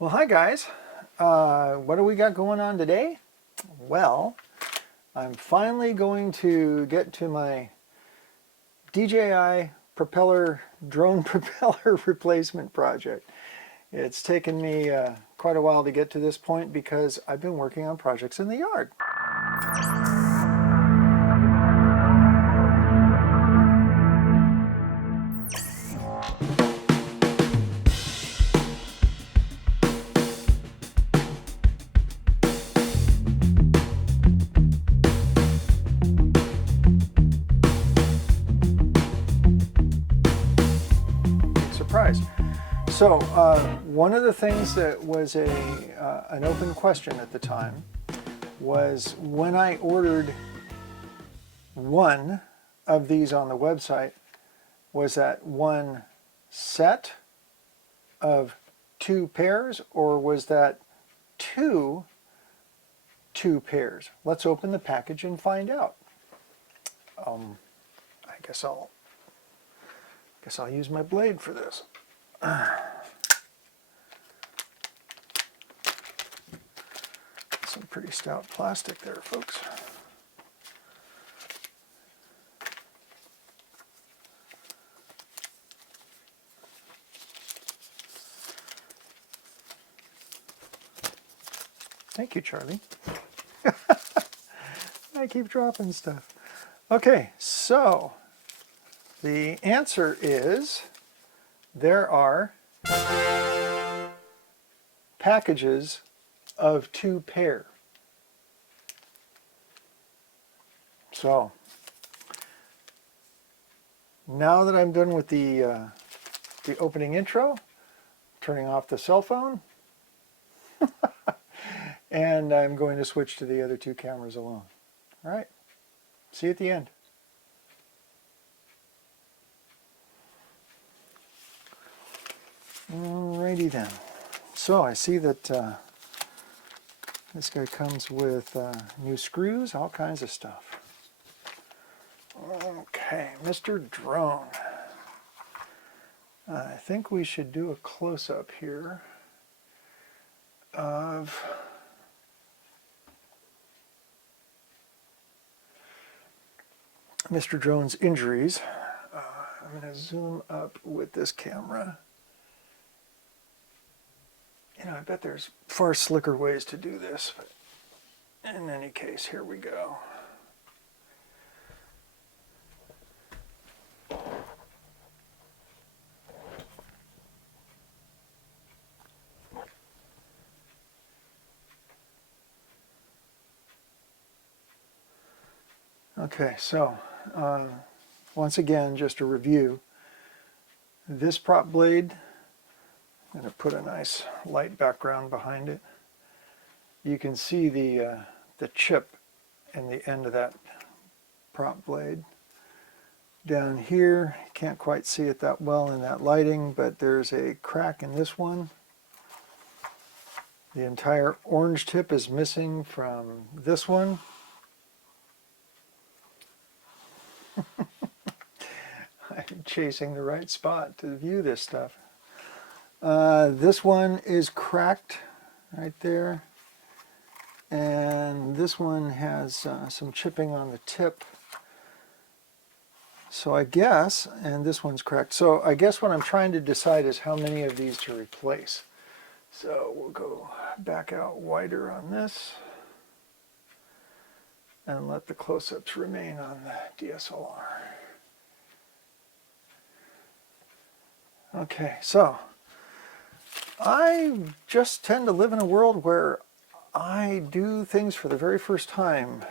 Well, hi guys. What do we got going on today? Well, I'm finally going to get to my DJI propeller drone propeller replacement project. It's taken me quite a while to get to this point because I've been working on projects in the yard. Big surprise. So one of the things that was an open question at the time was when I ordered one of these on the website, was that one set of two pairs or was that two pairs? Let's open the package and find out. I guess I'll use my blade for this. Some pretty stout plastic there, folks. Thank you, Charlie. I keep dropping stuff. Okay, so the answer is there are packages of two pair. So now that I'm done with the opening intro, turning off the cell phone, and I'm going to switch to the other two cameras alone. All right, see you at the end. Alrighty then. So I see that this guy comes with new screws, all kinds of stuff. Okay, Mr. Drone. I think we should do a close-up here of Mr. Drone's injuries. I'm going to zoom up with this camera. You know, I bet there's far slicker ways to do this, but in any case, here we go. Okay, so once again, just a review. This prop blade, I'm going to put a nice light background behind it. You can see the chip in the end of that prop blade. Down here, you can't quite see it that well in that lighting, but there's a crack in this one. The entire orange tip is missing from this one. I'm chasing the right spot to view this stuff. This one is cracked right there, and this one has some chipping on the tip. So I guess, and this one's cracked. So I guess what I'm trying to decide is how many of these to replace. So we'll go back out wider on this and let the close-ups remain on the DSLR. Okay, so I just tend to live in a world where I do things for the very first time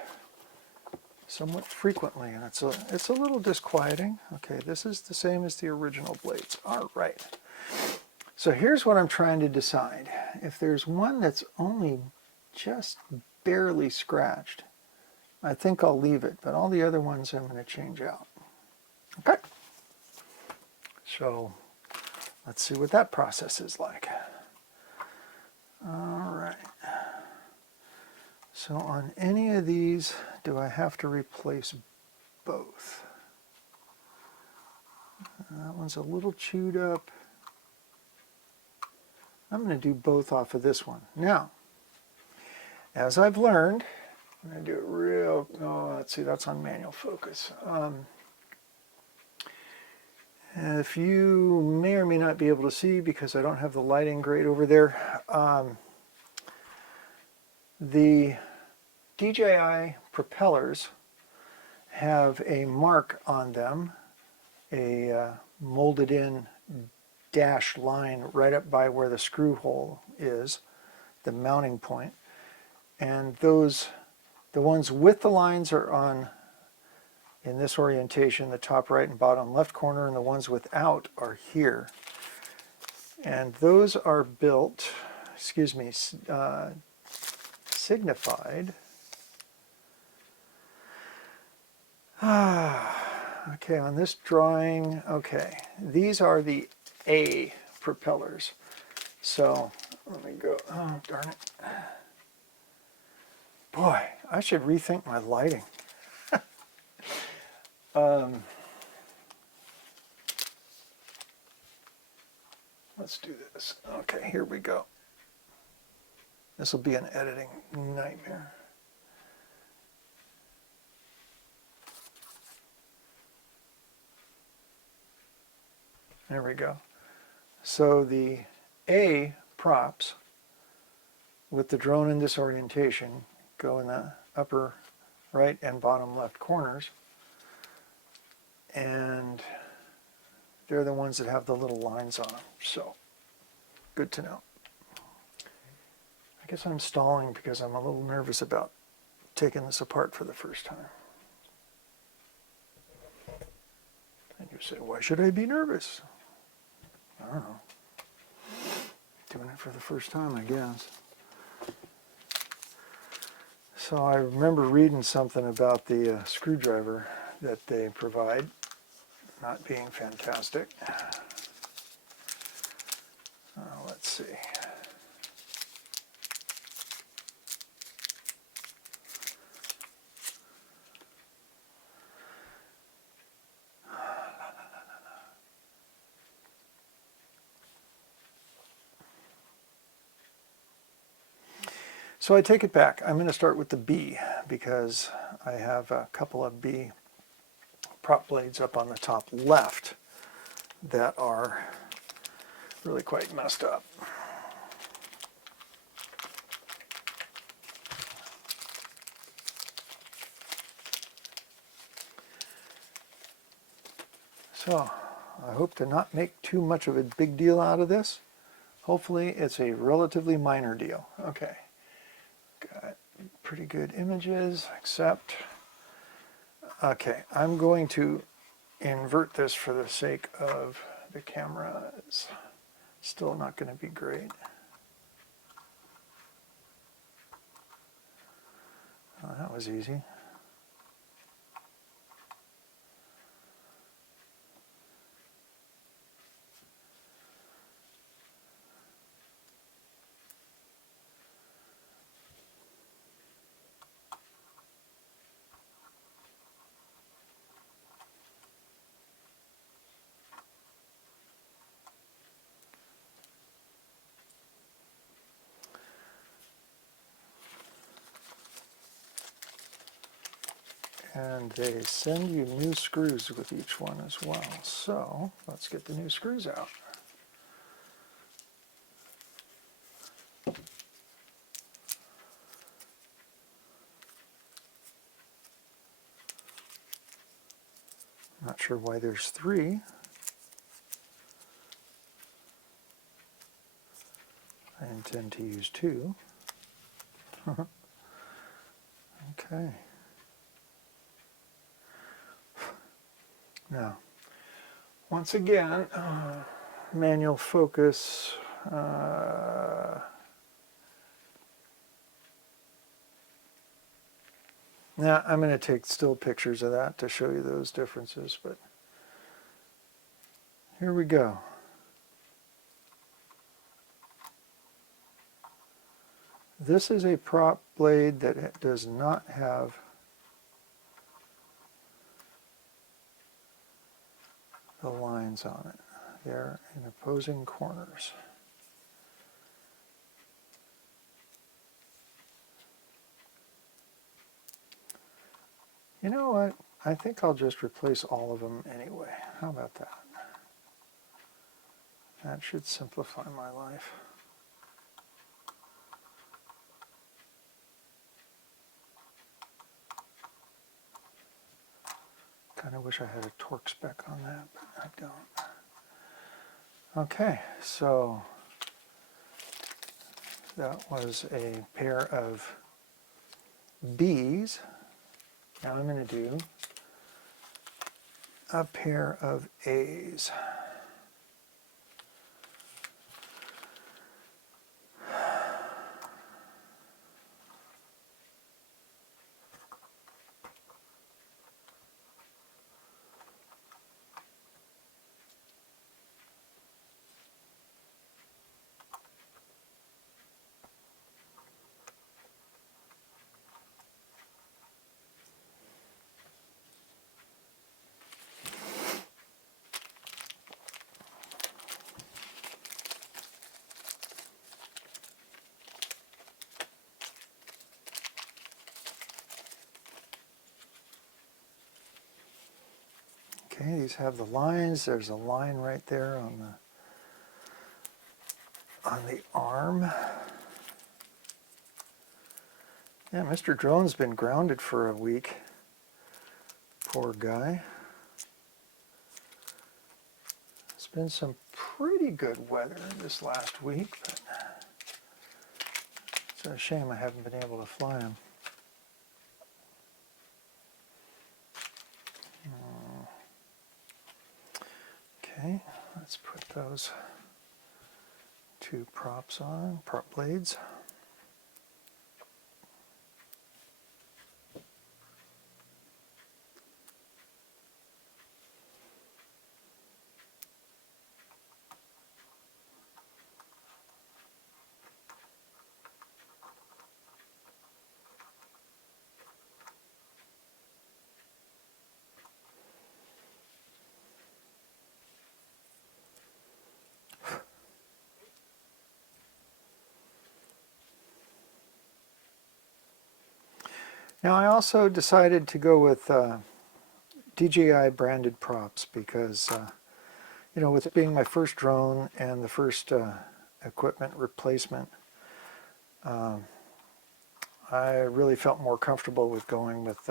somewhat frequently, and it's a little disquieting. Okay, this is the same as the original blades. All right. So here's what I'm trying to decide. If there's one that's only just barely scratched, I think I'll leave it, but all the other ones I'm going to change out. Okay. So let's see what that process is like. All right. So on any of these, do I have to replace both? That one's a little chewed up. I'm going to do both off of this one. Now, as I've learned, I'm going to do it real, oh, let's see, that's on manual focus. If you may or may not be able to see because I don't have the lighting great over there, the DJI propellers have a mark on them, a molded in dashed line right up by where the screw hole is, the mounting point. And those, the ones with the lines are on, in this orientation, the top right and bottom left corner, and the ones without are here. And those are built, excuse me, signified. Okay, on this drawing, okay, these are the A propellers. So let me go, oh darn it. Boy, I should rethink my lighting. Let's do this. Okay, here we go. This will be an editing nightmare. There we go. So the A props with the drone in this orientation go in the upper right and bottom left corners. And they're the ones that have the little lines on them. So, good to know. I guess I'm stalling because I'm a little nervous about taking this apart for the first time. And you say, why should I be nervous? I don't know. Doing it for the first time, I guess. So I remember reading something about the screwdriver that they provide not being fantastic. Let's see. So I take it back. I'm going to start with the B because I have a couple of B prop blades up on the top left that are really quite messed up. So I hope to not make too much of a big deal out of this. Hopefully it's a relatively minor deal. Okay, got pretty good images, except, okay, I'm going to invert this for the sake of the camera. It's still not going to be great. Oh, that was easy. And they send you new screws with each one as well. So let's get the new screws out. Not sure why there's 3. I intend to use 2. Okay. Now, once again, manual focus. Now, I'm going to take still pictures of that to show you those differences, but here we go. This is a prop blade that does not have the lines on it. They're in opposing corners. You know what? I think I'll just replace all of them anyway. How about that? That should simplify my life. Kind of wish I had a torque spec on that, but I don't. Okay, so that was a pair of B's. Now I'm going to do a pair of A's. Okay, these have the lines. There's a line right there on the arm. Yeah, Mr. Drone's been grounded for a week. Poor guy. It's been some pretty good weather this last week, but it's a shame I haven't been able to fly him. Okay, let's put those two props on, prop blades. Now I also decided to go with DJI branded props because, you know, with it being my first drone and the first equipment replacement, I really felt more comfortable with going with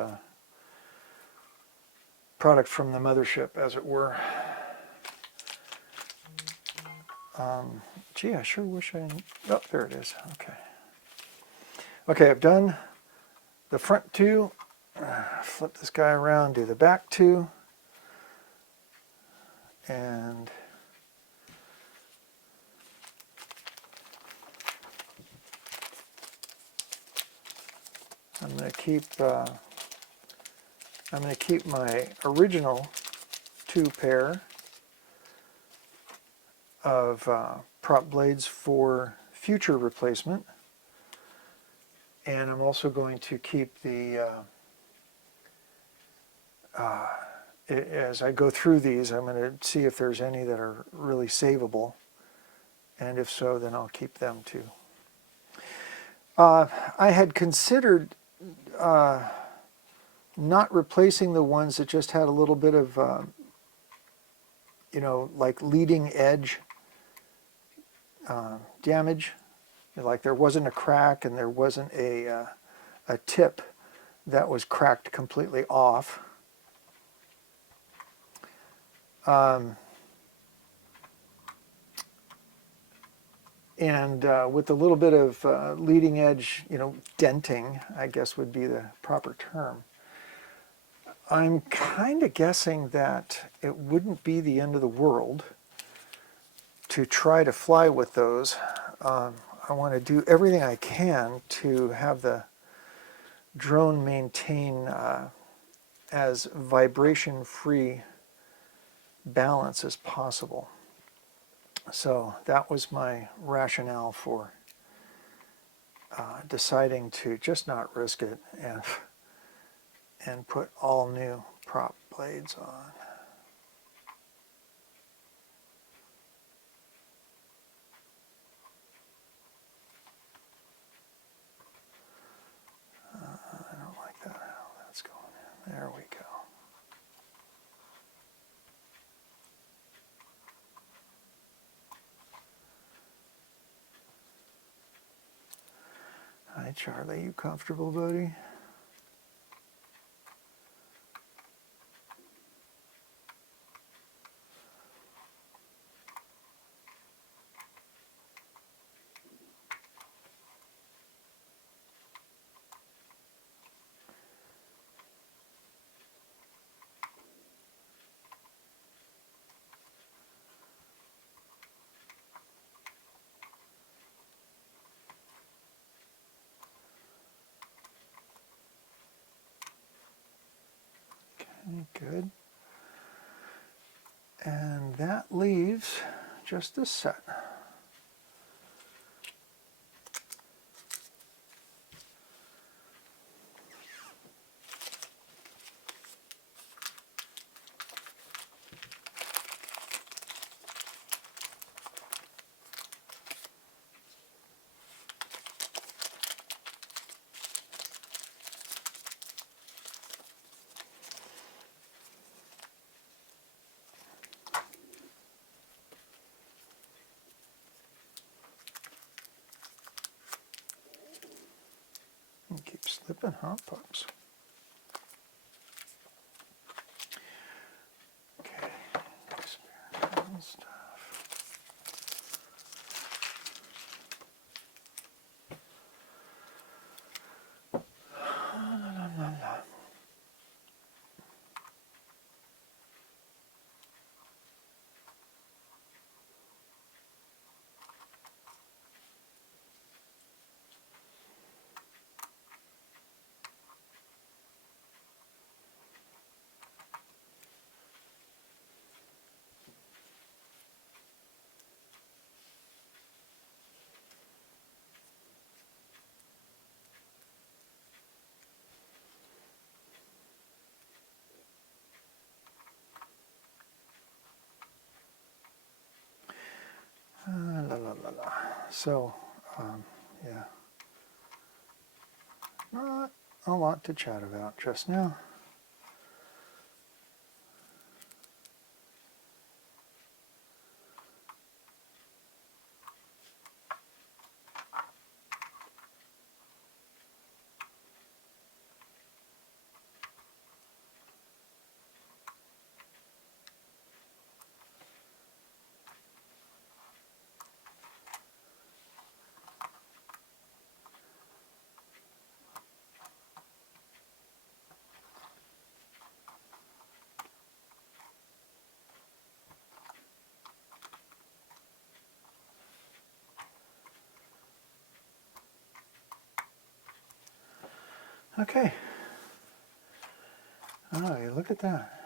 product from the mothership, as it were. Gee, I sure wish I... Oh, there it is. Okay. Okay, I've done the front two. Flip this guy around, do the back two. And I'm going to keep my original two pair of prop blades for future replacement, and I'm also going to keep the as I go through these, I'm going to see if there's any that are really savable, and if so, then I'll keep them too. I had considered not replacing the ones that just had a little bit of you know, like leading edge damage, like there wasn't a crack and there wasn't a tip that was cracked completely off. And with a little bit of leading edge, you know, denting, I guess would be the proper term. I'm kind of guessing that it wouldn't be the end of the world to try to fly with those. I want to do everything I can to have the drone maintain as vibration-free balance as possible. So that was my rationale for deciding to just not risk it and put all new prop blades on. I don't like that, how that's going in. There right, Charlie, you comfortable, buddy? Okay, good. And that leaves just this set. And keep slipping, huh, pups? Okay, spare stuff. La, la, la, la. So, yeah, not a lot to chat about just now. Okay. Oh, you look at that.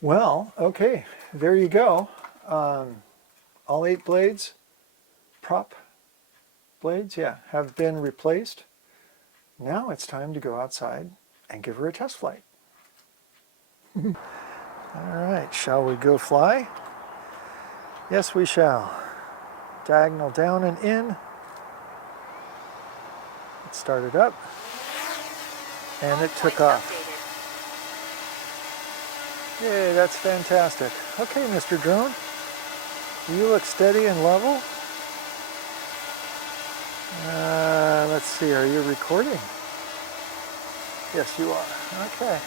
Well, okay, there you go. All 8 blades, prop blades, yeah, have been replaced. Now it's time to go outside and give her a test flight. All right, shall we go fly? Yes, we shall. Diagonal down and in. It started up, and it took off. Yay, that's fantastic. Okay, Mr. Drone, you look steady and level. Let's see, are you recording? Yes, you are. Okay.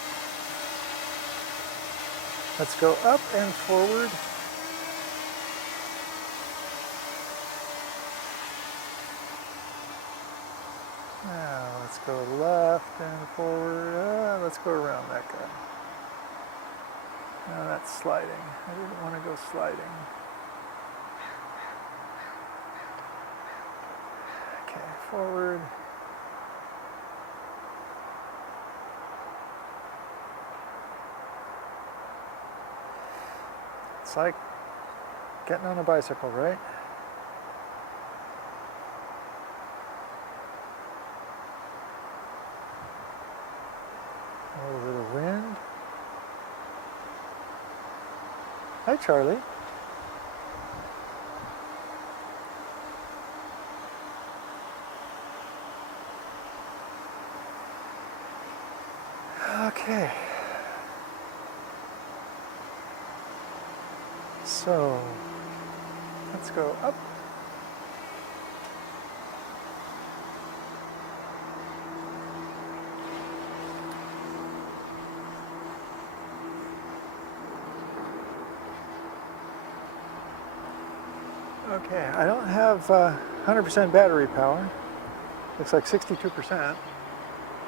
Let's go up and forward. Now, let's go left and forward. Let's go around that guy. No, that's sliding. I didn't want to go sliding. Okay, forward. It's like getting on a bicycle, right? A little bit of wind. Hi, Charlie. Okay. So, let's go up. Okay, I don't have 100% battery power. Looks like 62%. It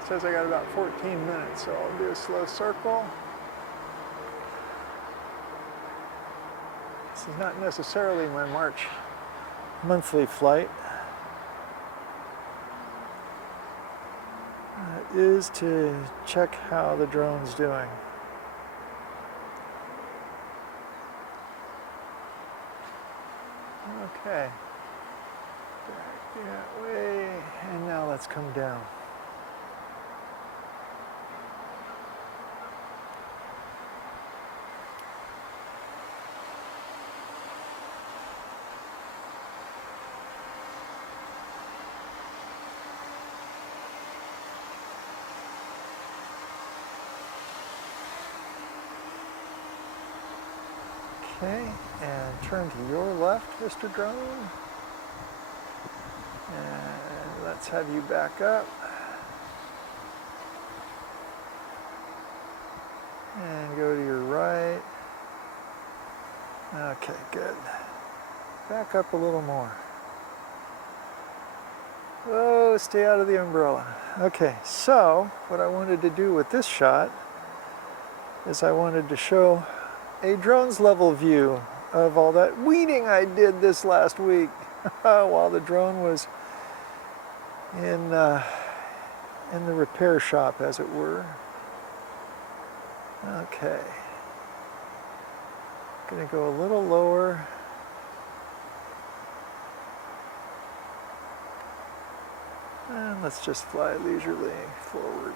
says I got about 14 minutes, so I'll do a slow circle. This is not necessarily my March monthly flight. It is to check how the drone's doing. Okay. Back that way, and now let's come down. Okay, and turn to your left, Mr. Drone. And let's have you back up. And go to your right. Okay, good. Back up a little more. Oh, stay out of the umbrella. Okay, so what I wanted to do with this shot is I wanted to show a drone's level view of all that weeding I did this last week while the drone was in the repair shop, as it were. Okay. Gonna go a little lower. And let's just fly leisurely forward.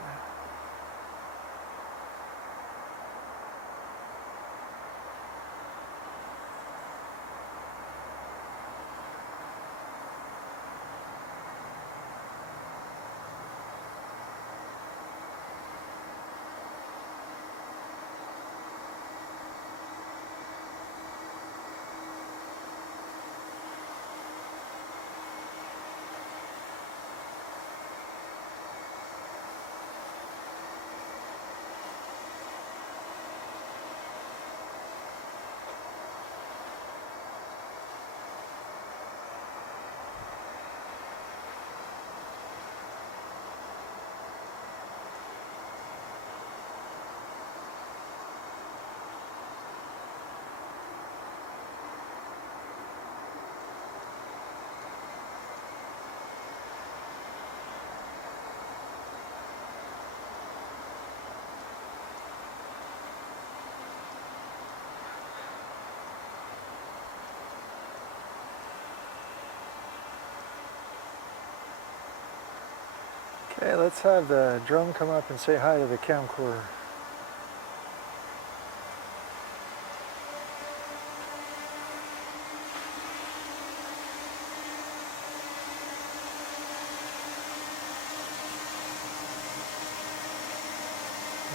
Okay, let's have the drone come up and say hi to the camcorder.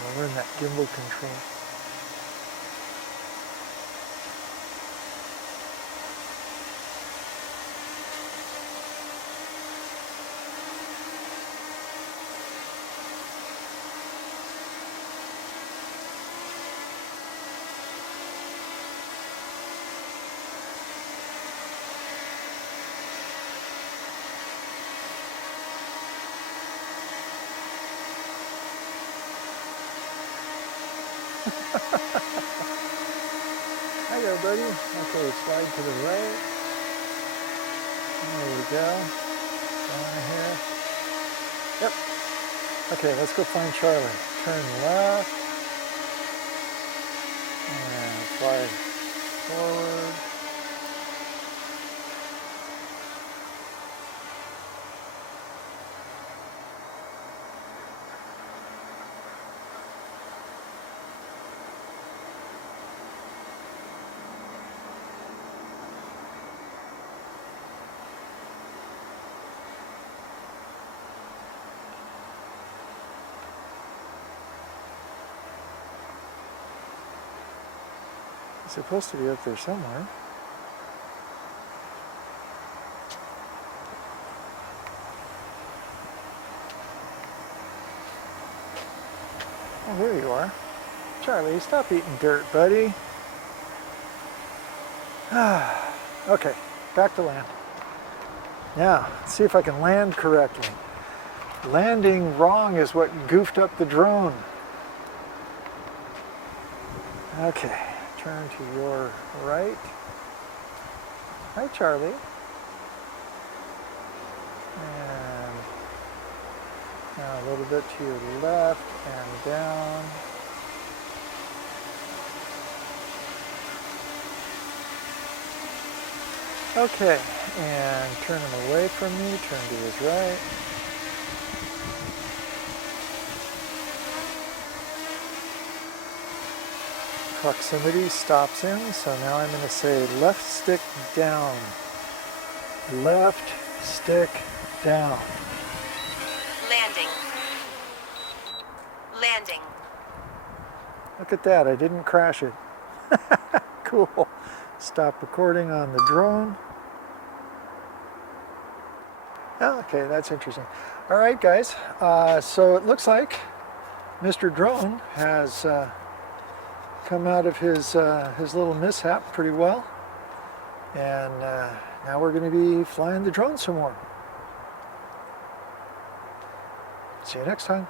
We'll learn that gimbal control. Hi there, buddy. Okay, slide to the right. There we go. Down here. Yep. Okay, let's go find Charlie. Turn left. And slide forward. It's supposed to be up there somewhere. Oh, there you are. Charlie, stop eating dirt, buddy. Okay, back to land. Now, let's see if I can land correctly. Landing wrong is what goofed up the drone. Okay, turn to your right. Hi, Charlie. And now a little bit to your left and down. Okay, and turn him away from me, turn to his right. Proximity stops him, so now I'm going to say left stick down. Left stick down. Landing. Landing. Look at that, I didn't crash it. Cool. Stop recording on the drone. Okay, that's interesting. All right, guys. So it looks like Mr. Drone has come out of his little mishap pretty well. And now we're going to be flying the drone some more. See you next time.